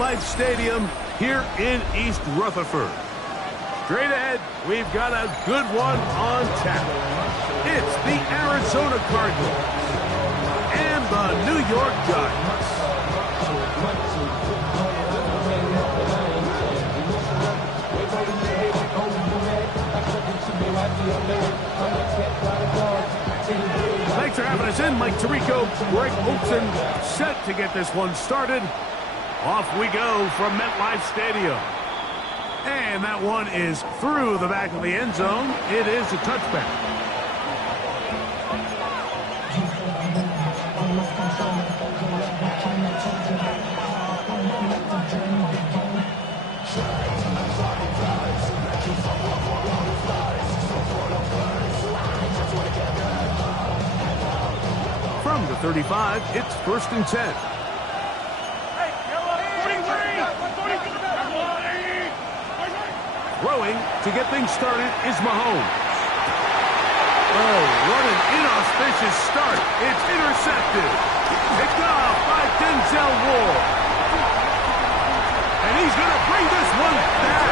MetLife Stadium here in East Rutherford. Straight ahead, we've got a good one on tap. It's the Arizona Cardinals and the New York Giants. Thanks for having us in, Mike Tirico, Greg Olson, set to get this one started. Off we go from MetLife Stadium. And that one is through the back of the end zone. It is a touchback. From the 35, it's 1st and 10. Throwing to get things started is Mahomes. Oh, what an inauspicious start. It's intercepted. Picked off by Denzel Ward. And he's going to bring this one back.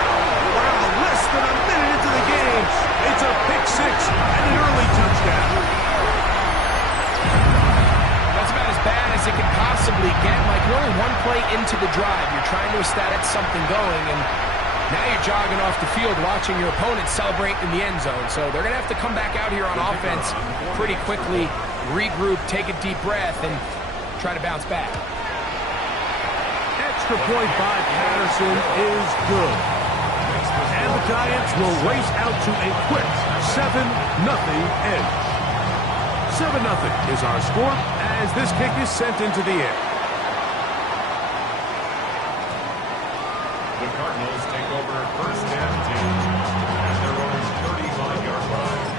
Well, less than a minute into the game, it's a pick six and an early touchdown. That's about as bad as it could possibly get. Like, you're only one play into the drive. You're trying to establish something going, and now you're jogging off the field watching your opponent celebrate in the end zone. So they're going to have to come back out here on offense pretty quickly, regroup, take a deep breath, and try to bounce back. Extra point by Patterson is good. And the Giants will race out to a quick 7-0 edge. 7-0 is our score as this kick is sent into the air. The Cardinals take over 1st and 10 at their own 35-yard line.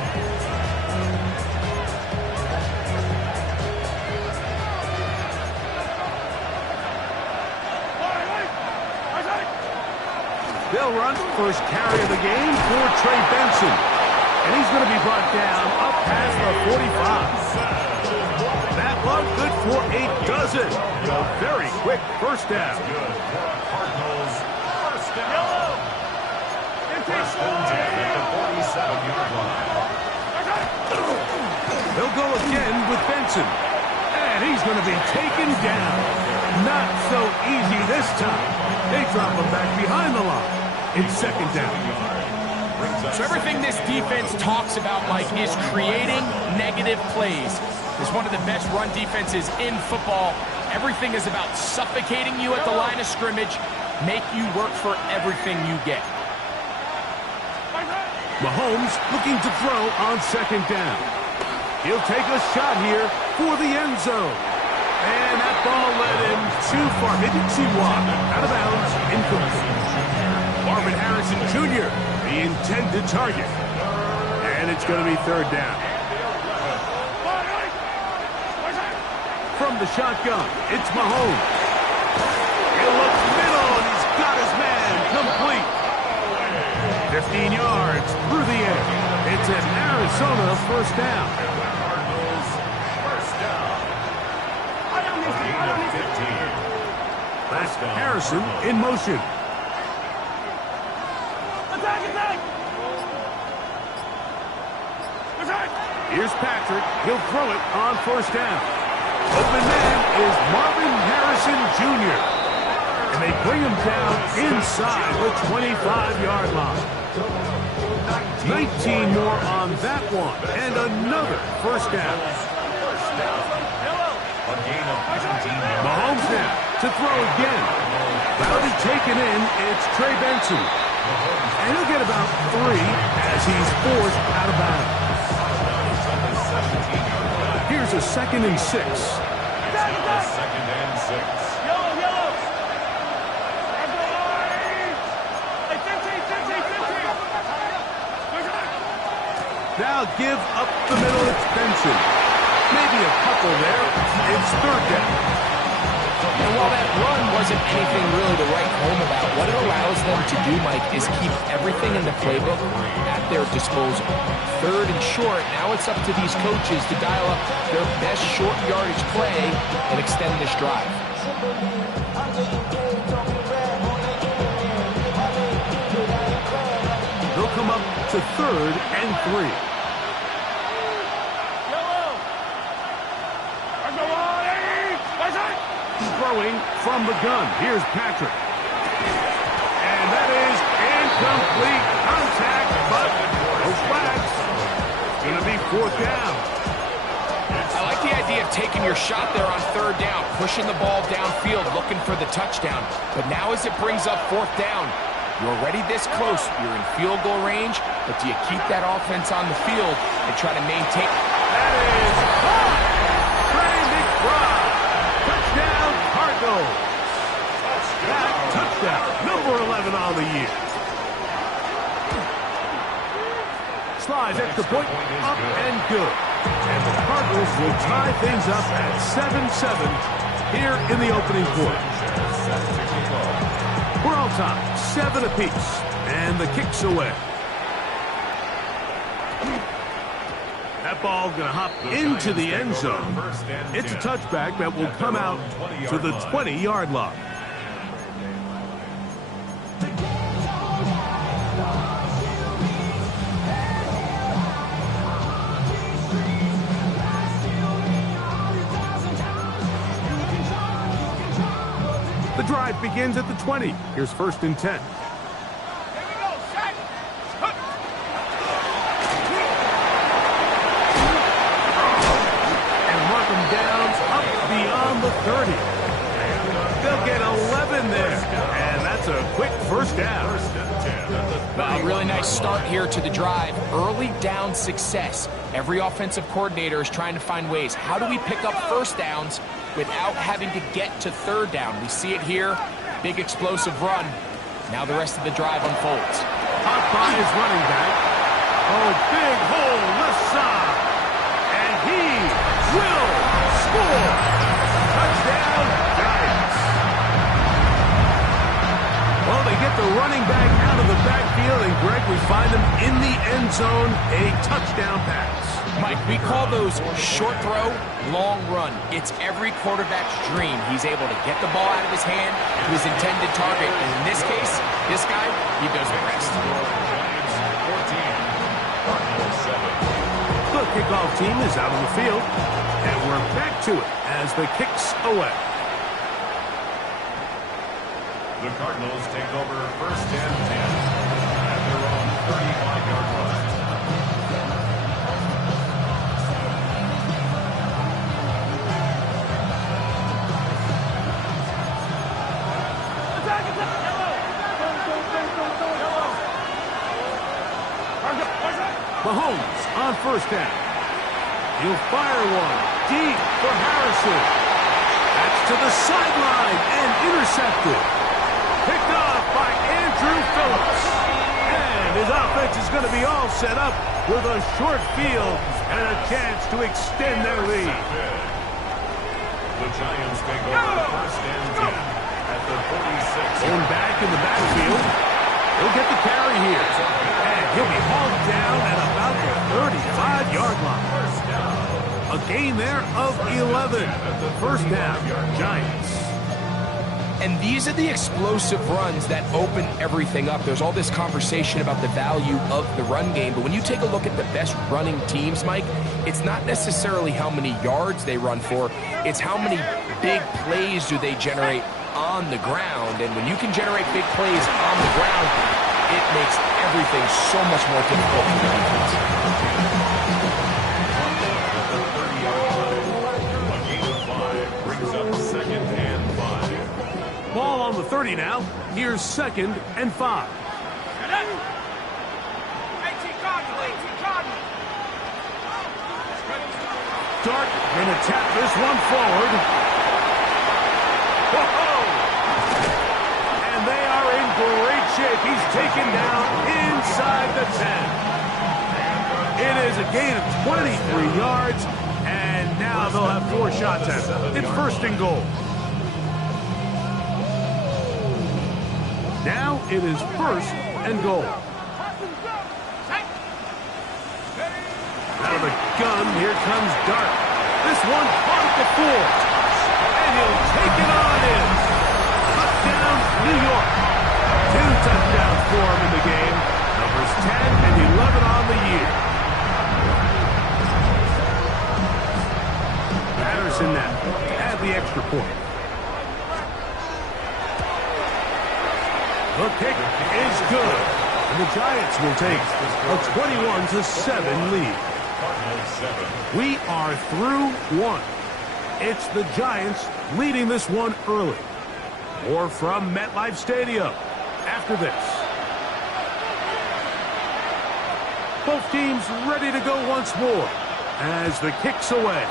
They'll run first carry of the game for Trey Benson. And he's going to be brought down up past the 45. That one good for a dozen. A very quick first down. Good for a Cardinals first down. First and 10 at the 47-yard line. They'll go again with Benson. And he's going to be taken down. Not so easy this time. They drop him back behind the line. It's 2nd down. So everything this defense talks about, Mike, is creating negative plays. It's one of the best run defenses in football. Everything is about suffocating you at the line of scrimmage, make you work for everything you get. Mahomes looking to throw on 2nd down. He'll take a shot here for the end zone. And that ball led him too far. Maybe too wide. Out of bounds, incomplete. Marvin Harrison Jr., the intended target. And it's going to be 3rd down. From the shotgun, it's Mahomes. He'll look middle, and he's got his man complete. 15 yards through the air. It's an Arizona first down. Cardinals first down. A gain of 15. That's Harrison in motion. Here's Patrick. He'll throw it on 1st down. Open man is Marvin Harrison Jr. And they bring him down inside the 25-yard line. 19 more on that one. And another first down. A gain of 17 yards. Mahomes now to throw again. That'll be taken in. It's Trey Benson. And he'll get about 3 as he's forced out of bounds. Here's a 2nd and 6. It's now 2nd and 6. Now give up the middle, it's Benson. Maybe a couple there. It's 3rd down. And while that run wasn't anything really to write home about, what it allows them to do, Mike, is keep everything in the playbook at their disposal. 3rd and short, now it's up to these coaches to dial up their best short yardage play and extend this drive. to 3rd and 3. Throwing from the gun. Here's Patrick. And that is incomplete contact, but no flags. It's going to be 4th down. I like the idea of taking your shot there on 3rd down, pushing the ball downfield, looking for the touchdown. But now as it brings up 4th down, you're already this close. You're in field goal range, but do you keep that offense on the field and try to maintain? That is caught. Trey McBride. Touchdown, Cardinals. That touchdown, number 11 on the year. Slides extra point, up and good. And the Cardinals will tie things up at 7-7 here in the opening quarter. We're all tied, 7 apiece, and the kick's away. That ball going to hop into the end zone. It's a touchback that will come out to the 20-yard line. The drive begins at the 20. Here's 1st and 10. Beyond the 30. They'll get 11 there. And that's a quick 1st down. Well, really nice start here to the drive. Early down success. Every offensive coordinator is trying to find ways. How do we pick up 1st downs without having to get to 3rd down? We see it here. Big explosive run. Now the rest of the drive unfolds. Caught by his running back. Oh, big hole left side. And he will score. Touchdown, Giants. Well, they get the running back out of the backfield, and Greg, we find him in the end zone, a touchdown pass. Mike, we call those short throw, long run. It's every quarterback's dream. He's able to get the ball out of his hand to his intended target. And in this case, this guy, he does the rest. The kickoff team is out on the field, and we're back to it as the kick's away. The Cardinals take over 1st and 10 at their own 35-yard line. Mahomes on 1st down. He'll fire one deep for Harrison. That's to the sideline and intercepted. Picked off by Andrew Phillips. And his offense is going to be all set up with a short field and a chance to extend their lead. The Giants take over 1st and 10 at the 46. Going back in the backfield. He'll get the carry here. And he'll be hauled down at about the 35-yard line. A gain there of 11. 1st down, Giants. And these are the explosive runs that open everything up. There's all this conversation about the value of the run game, but when you take a look at the best running teams, Mike, it's not necessarily how many yards they run for, it's how many big plays do they generate on the ground. And when you can generate big plays on the ground, it makes everything so much more difficult for the defense. A gain of 5 brings up 2nd and 5. Ball on the 30 now. Here's 2nd and 5. Dart going to tap this one forward. Whoa! And they are in great shape. He's taken down inside the 10. It is a gain of 23 yards, and now they'll have 4 shots at it. It's 1st and goal. Now it is 1st and goal. Out of the gun, here comes Dart. This one caught at the 4. And he'll take it on in. Touchdown, New York. 2 touchdowns for him in the game. Numbers 10 and 11. The kick is good. And the Giants will take a 21-7 lead. We are through one. It's the Giants leading this one early. More from MetLife Stadium after this. Both teams ready to go once more as the kick's away.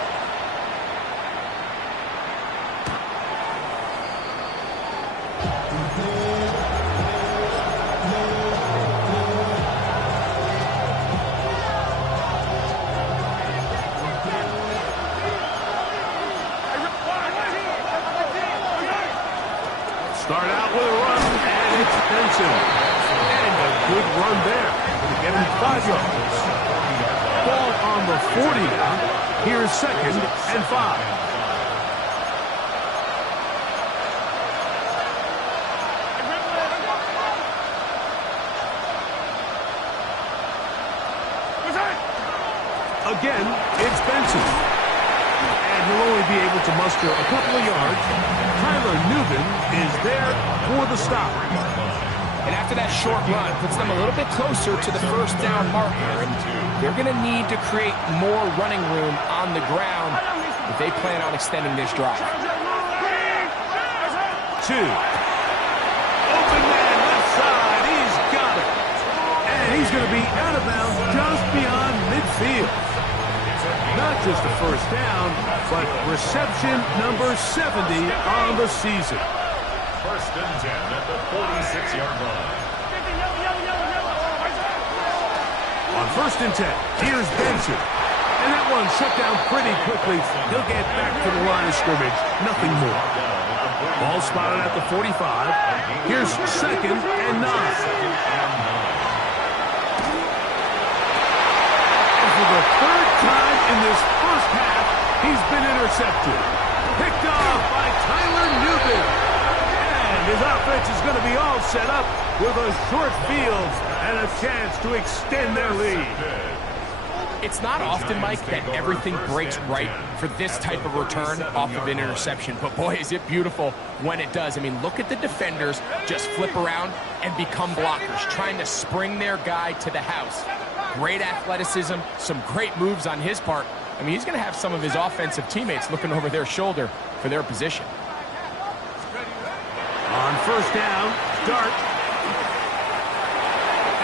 Start out with a run, and it's Benson. And a good run there to get him 5 yards. Ball on the 40 now. Here's 2nd and 5. Again, it's Benson. And he'll only be able to muster a couple of yards. Tyler Newman is there for the stop. And after that short run, puts them a little bit closer to the first down marker. And they're going to need to create more running room on the ground if they plan on extending this drive. 2. Open man left side. He's got it. And he's going to be out of bounds just beyond midfield. Not just a first down, but reception number 70 on the season. 1st and 10 at the 46-yard line. On 1st and 10, here's Benson. And that one shut down pretty quickly. He'll get back to the line of scrimmage. Nothing more. Ball spotted at the 45. Here's 2nd and 9. For the 3rd time in this first half, he's been intercepted. Picked off by Tyler Newman. And his offense is going to be all set up with a short field and a chance to extend their lead. It's not often, Mike, that everything breaks right for this type of return off of an interception. But boy, is it beautiful when it does. I mean, look at the defenders just flip around and become blockers, trying to spring their guy to the house. Great athleticism, some great moves on his part. I mean, he's going to have some of his offensive teammates looking over their shoulder for their position. On 1st down, Dart.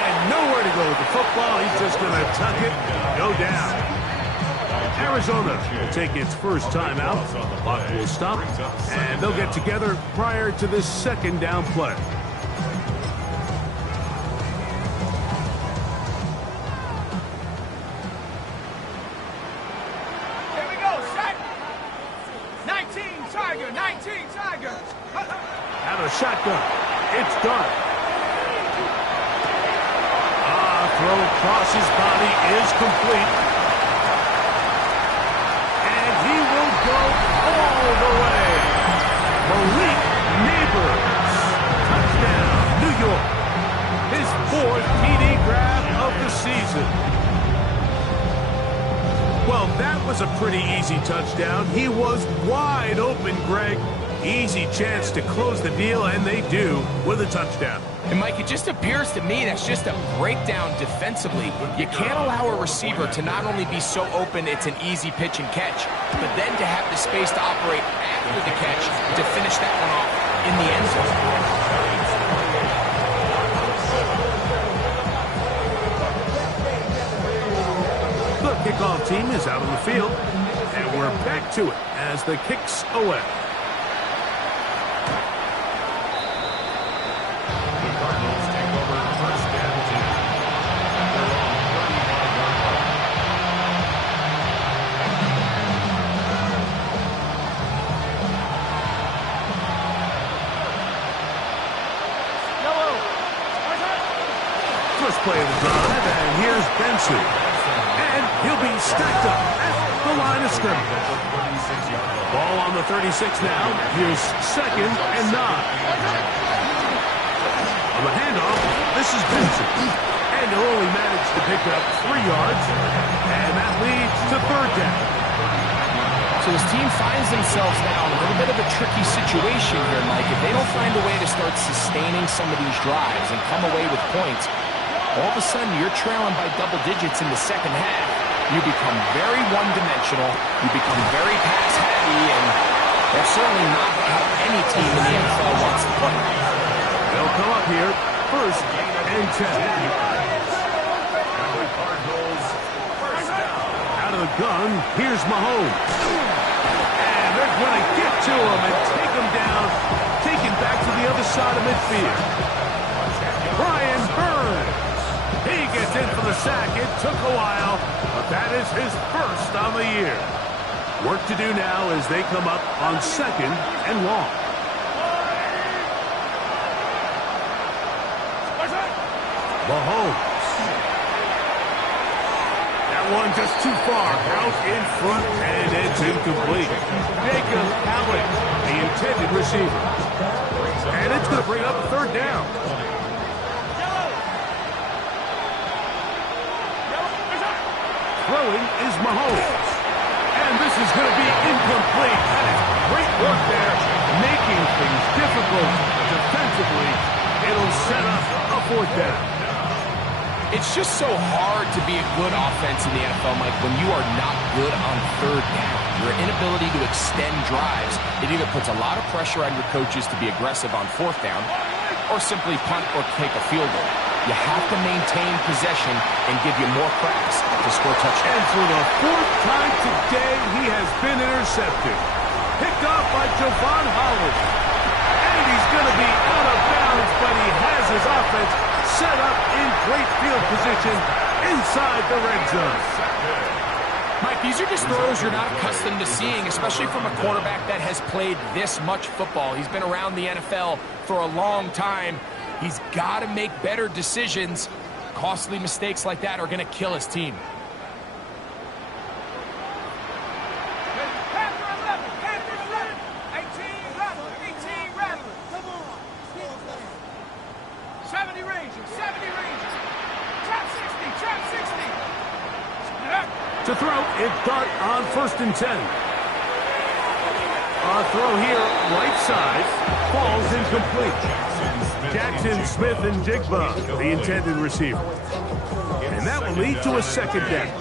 And nowhere to go with the football. He's just going to tuck it, go down. Arizona will take its first time out. The clock will stop, and they'll get together prior to this 2nd down play. Out of shotgun. It's Dart. Throw across his body is complete. And he will go all the way. Malik Neighbors. Touchdown, New York. His 4th TD grab of the season. Well, that was a pretty easy touchdown. He was wide open, Greg. Easy chance to close the deal, and they do with a touchdown. And, Mike, it just appears to me that's just a breakdown defensively. You can't allow a receiver to not only be so open it's an easy pitch and catch, but then to have the space to operate after the catch to finish that one off in the end zone. The kickoff team is out on the field, and we're back to it as the kick's away. First play of the drive, and here's Benson. And he'll be stacked up at the line of scrimmage. Ball on the 36 now. Here's 2nd and 9. On the handoff, this is Benson. And he'll only manage to pick up 3 yards. And that leads to 3rd down. So this team finds themselves now in a little bit of a tricky situation here, Mike. If they don't find a way to start sustaining some of these drives and come away with points, all of a sudden you're trailing by double digits in the second half. You become very one-dimensional. You become very pass-heavy, and that's certainly not how any team in the NFL wants to play. They'll come up here, 1st and 10. Out of the gun, here's Mahomes. And they're going to get to him and take him down, taken back to the other side of midfield. Brian Burns. He gets in for the sack. It took a while, but that is his first on the year. Work to do now as they come up on 2nd and long. Mahomes. That one just too far out in front, and it's incomplete. Jacob Allen, the intended receiver. And it's going to bring up a 3rd down. Throwing is Mahomes. And this is going to be incomplete. That is great work there, making things difficult defensively. It'll set up a 4th down. It's just so hard to be a good offense in the NFL, Mike, when you are not good on 3rd down. Your inability to extend drives, it either puts a lot of pressure on your coaches to be aggressive on 4th down or simply punt or take a field goal. You have to maintain possession and give you more cracks to score touchdowns. And for the 4th time today, he has been intercepted. Picked off by Javon Holland. And he's going to be out of bounds, but he has his offense set up in great field position inside the red zone. Mike, these are just throws you're not accustomed to seeing, especially from a quarterback that has played this much football. He's been around the NFL for a long time. He's got to make better decisions. Costly mistakes like that are going to kill his team. To throw, it's Dart on 1st and 10. A throw here, right side, falls incomplete. Jackson Smith and Jigba, the intended receiver. And that will lead to a 2nd down.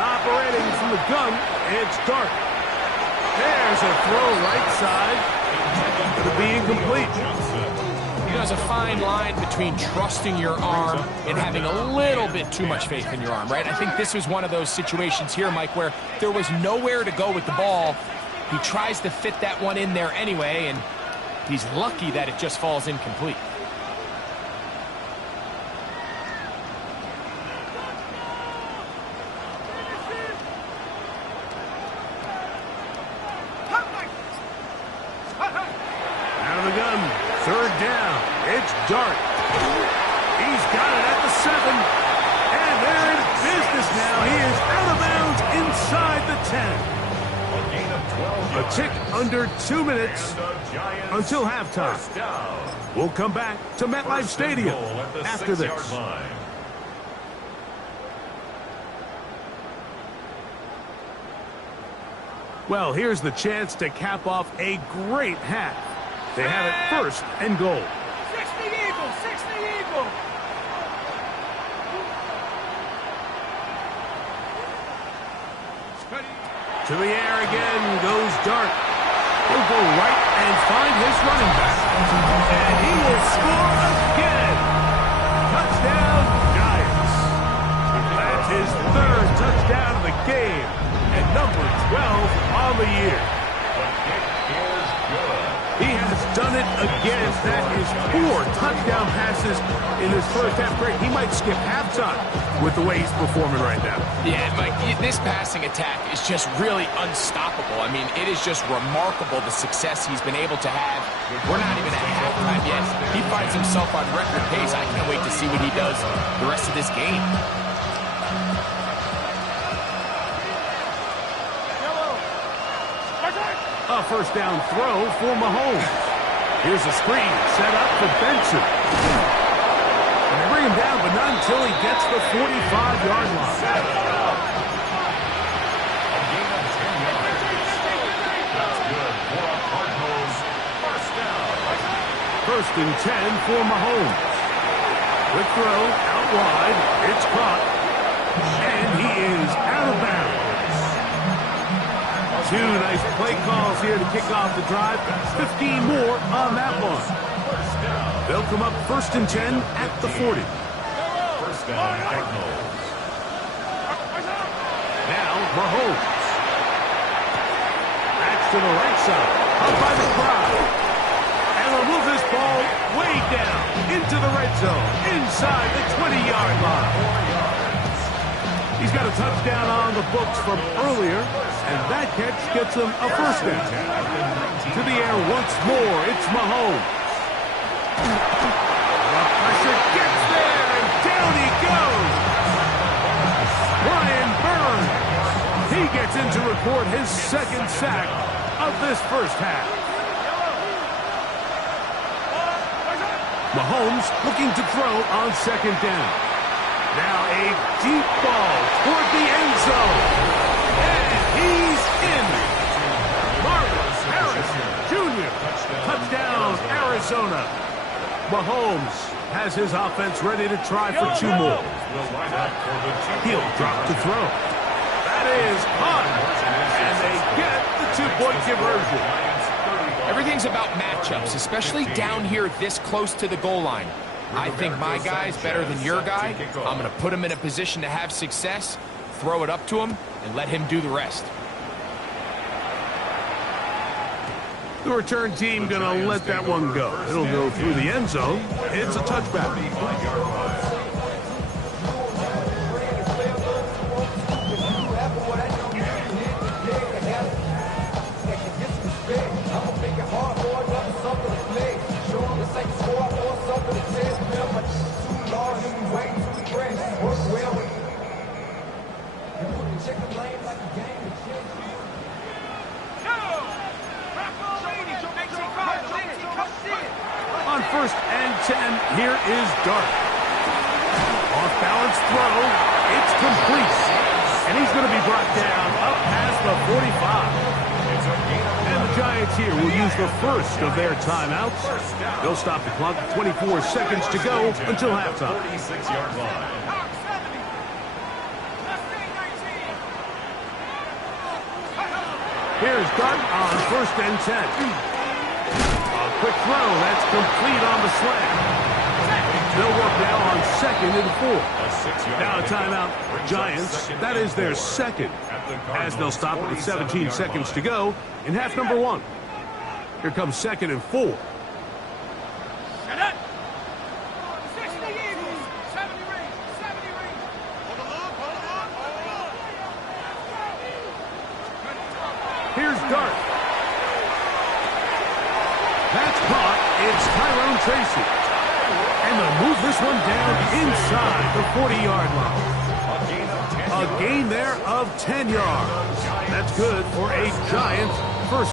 Operating from the gun, it's Dart. There's a throw right side. It'll be incomplete. You know, there's a fine line between trusting your arm and having a little bit too much faith in your arm, right? I think this was one of those situations here, Mike, where there was nowhere to go with the ball. He tries to fit that one in there anyway, and he's lucky that it just falls incomplete. Out of the gun, 3rd down. It's Dart. He's got it at the 7. And they're in business now. He is out of bounds inside the 10. A tick under 2 minutes until halftime. We'll come back to MetLife Stadium after this. Well, here's the chance to cap off a great half. They have it 1st and goal. 60 Eagles, 60 Eagles. To the air again goes Dart. He'll go right and find his running back. And he will score again. Touchdown, Giants. That's his 3rd touchdown of the game. And number 12 on the year. He has done it again. That is 4 touchdown passes in his first half. Great. He might skip halftime with the way he's performing right now. Yeah, Mike, this passing attack is just really unstoppable. I mean, it is just remarkable the success he's been able to have. We're not even at halftime yet. He finds himself on record pace. I can't wait to see what he does the rest of this game. A 1st down throw for Mahomes. Here's a screen set up for Benson. And they bring him down, but not until he gets the 45-yard line. A gain of 10 yards. That's good for a Cardinals first down. First and 10 for Mahomes. Quick throw, out wide. It's caught. And he is out of bounds. Two nice play calls here to kick off the drive. 15 more on that one. They'll come up first and 10 at the 40. First down, Cardinals. Now, Mahomes. Backs to the right side. Up by the crowd. And will move this ball way down into the red zone. Inside the 20-yard line. He's got a touchdown on the books from earlier. And that catch gets him a first down. To the air once more. It's Mahomes. The pressure gets there, and down he goes. Brian Burns. He gets in to record his second sack of this first half. Mahomes looking to throw on second down. Now a deep ball toward the end zone. And he's in. Marvin Harrison Jr. Touchdown, Arizona. Mahomes has his offense ready to try for two more. He'll drop to throw. That is caught. And they get the two-point conversion. Everything's about matchups, especially down here this close to the goal line. I think my guy's better than your guy. I'm going to put him in a position to have success, throw it up to him, and let him do the rest. The return team going to let that one go. It'll go through the end zone. It's a touchback. On first and 10, here is Dart. Off-balance throw. It's complete. And he's going to be brought down up past the 45. And the Giants here will use the first of their timeouts. They'll stop the clock with 24 seconds to go until halftime. 46-yard line. Here's Dart on first and 10. Quick throw, that's complete on the slant. They'll work now on second and 4. Now a timeout, Giants. That is their second, as they'll stop it with 17 seconds to go in half number 1. Here comes second and 4. Here's Dart. That's caught. It's Tyrone Tracy. And they'll move this one down inside the 40-yard line. A gain there of 10 yards. That's good for a Giants first.